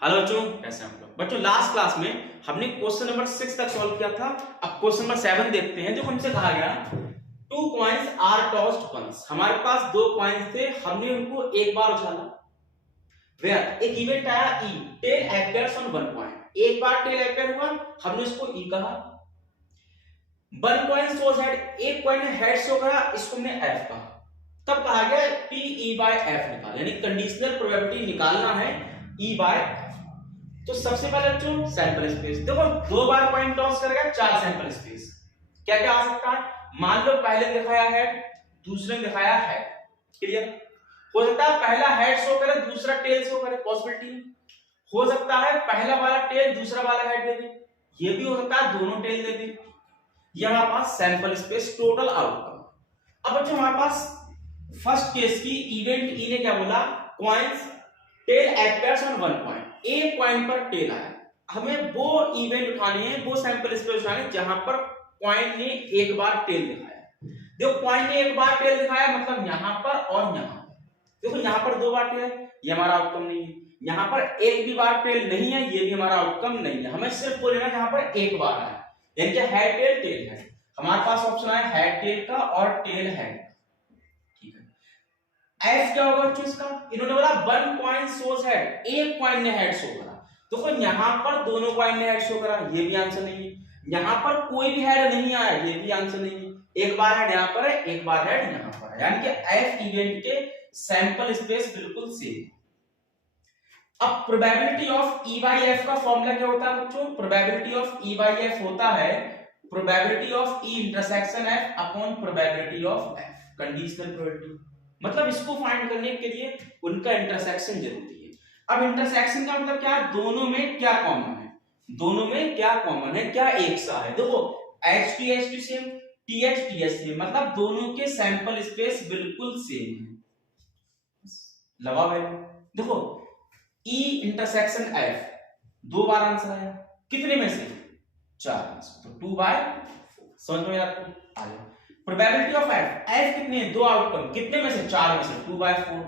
Hello बच्चों, कैसे हैं आप लोग। बच्चों लास्ट क्लास में हमने क्वेश्चन नंबर 6 तक सॉल्व किया था। अब क्वेश्चन नंबर 7 देखते हैं। जो हमसे कहा गया 2 कॉइंस आर टॉस्ड वंस। हमारे पास 2 कॉइंस थे, हमने उनको एक बार उछाला। वेयर एक इवेंट आया ई, टेल अपीयर्स ऑन 1 पॉइंट। एक बार टेल अपीयर हुआ, हमने उसको ई कहा। 1 कॉइन शोज हेड, एक कॉइन ने हेड शो करा, इसको हमने एफ कहा। तब कहा गया पी ई बाय एफ निकाल, यानी कंडीशनल प्रोबेबिलिटी निकालना है ई बाय। तो सबसे पहले बच्चों सैंपल स्पेस देखो, 2 बार कॉइन टॉस कर गया, 4 सैंपल स्पेस। क्या क्या आ सकता है? मान लो पहले दिखाया हेड, दूसरे ने दिखाया हेड। क्लियर? हो सकता है पहला हेड शो करे, दूसरा टेल शो करे, पॉसिबिलिटी। हो सकता है पहला वाला टेल दूसरा वाला हेड दे दे, ये भी हो सकता है दोनों टेल दे दे। ये हमारे पास सैंपल स्पेस, टोटल आउटकम। अब बच्चों हमारे पास फर्स्ट केस की इवेंट ई ने क्या बोला, coins tail appears on 1 point. एक पॉइंट पर टेल आया, हमें वो इवेंट उठाने हैं, वो सैंपल स्पेस उठाने हैं जहां पर पॉइंट ने एक बार टेल दिखाया। देखो पॉइंट ने एक बार टेल दिखाया, मतलब यहां पर और यहां पर। देखो यहां पर 2 बार टेल है, ये हमारा आउटकम नहीं है। यहां पर एक भी बार टेल नहीं है, ये भी हमारा आउटकम नहीं है। हमें सिर्फ वो लेना जहां पर एक बार आया, यानी कि हेड टेल टेल है। हमारे पास ऑप्शन आया हेड टेल का और टेल हेड। ठीक है, एफ क्या होगा बच्चों इसका? इन्होंने बोला 1 कॉइन शोज हेड, एक कॉइन ने हेड शो करा। तो फिर यहां पर दोनों कॉइन ने हेड शो करा, ये भी आंसर नहीं है। यहां पर कोई भी हेड नहीं आया, ये भी आंसर नहीं है। एक बार हेड यहां पर है, एक बार हेड यहां पर है, यानी कि एफ इवेंट के सैंपल स्पेस बिल्कुल सेम। अब probability of E by F का फॉर्मूला क्या होता है बच्चों? Probability of E by F होता है probability of E intersection F upon probability of F, conditional probability. मतलब इसको फाइंड करने के लिए उनका इंटरसेक्शन जरूरी है। अब इंटरसेक्शन का मतलब क्या है? दोनों में क्या कॉमन है, दोनों में क्या कॉमन है, क्या एक सा है। देखो H to H to same, TH TH same, मतलब दोनों के सैंपल स्पेस बिल्कुल सेम है। लगा वैल्यू। देखो E इंटरसेक्शन F 2 बार आंसर आया, कितने में से? 4 में से, तो 2/4। समझ में आपको? आ जाओ। प्रोबेबिलिटी ऑफ F, F कितने हैं? 2 आउटकम, कितने में से? 4 में से, 2/4।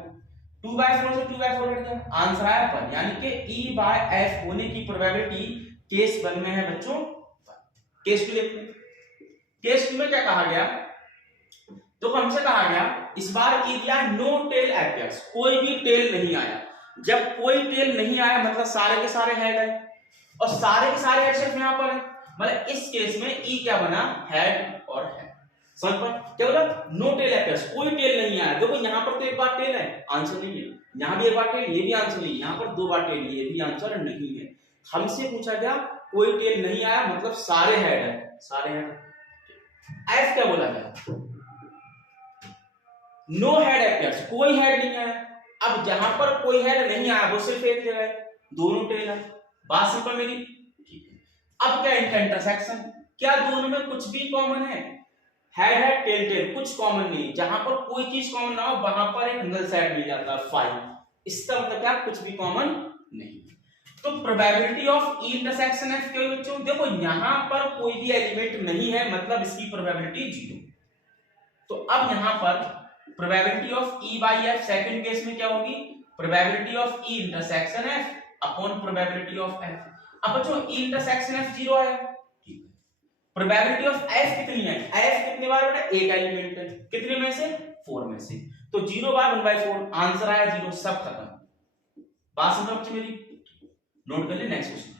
2/4 से 2/4 कट गया, आंसर आया 1, यानी कि E बाय F होने की प्रोबेबिलिटी केस 1 में है बच्चों। केस 2 देखते हैं। केस 2 में क्या कहा गया? तो हमसे कहा गया इस बार ई दिया नो टेल अपीयर्स, कोई भी टेल नहीं आया। जब कोई टेल नहीं आया मतलब सारे के सारे हेड है, और सारे के सारे हेड सिर्फ यहां पर है, मतलब इस केस में ई क्या बना? हेड और हेड। समझ पर? क्या बोला? नो टेल अपीयर्स, कोई टेल नहीं आया। देखो यहां पर तो एक बार टेल है, आंसर नहीं है। यहां भी एक बार टेल, ये भी आंसर नहीं है। यहां पर 2 बार टेल, ये भी आंसर नहीं है। हमसे पूछा गया कोई टेल नहीं आया, मतलब सारे हेड है, सारे हेड। एफ क्या बोला गया? नो हेड अपीयर्स, कोई हेड नहीं आया। अब जहां पर कोई हेड नहीं आया वो सिर्फ एक जगह है, दोनों टेल है। बात सिंपल मेरी। ठीक है, अब क्या इनका इंटरसेक्शन? क्या दोनों में कुछ भी कॉमन है? हेड है, टेल टेल, कुछ कॉमन नहीं। जहां पर कोई चीज कॉमन ना हो वहां पर एक नल सेट मिल जाता है 5। इसका मतलब क्या? कुछ भी कॉमन नहीं। तो probability of E intersection F क्या है बच्चों? देखो यहां पर कोई भी एलिमेंट नहीं है, मतलब इसकी प्रोबेबिलिटी 0। तो अब यहां पर probability of E by F second case में क्या होगी? Probability of E intersection F upon probability of F. अब बच्चों ई इंटरसेक्शन एफ 0 है, प्रोबेबिलिटी ऑफ एफ कितनी है? एफ कितने बार है? एक एलिमेंट है, कितने में से? 4 में से, तो 0 बार 1/4, आंसर आया 0, सब खत्म। बात समझ में मेरी? नोट कर ले, नेक्स्ट क्वेश्चन।